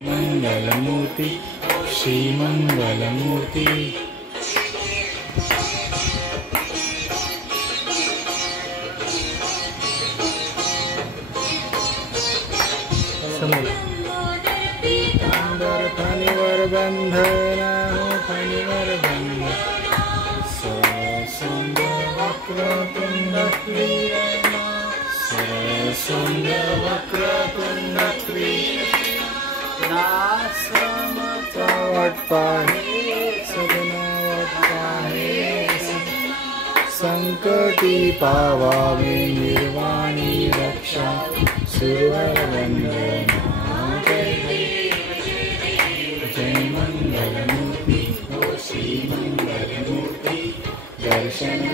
मंगलमूर्ति श्री मंगलमूर्ति फणिवर बंधना फणिवर बंध सुंदर वक्रतुंड सुंदर वक्रतुंड नासमतावट पाहे सगुणावट पाहे संकटी पावावे निर्वाणी रक्षा सुरवर वंदना जय मंगलमूर्ति ओ श्री मंगलमूर्ति दर्शन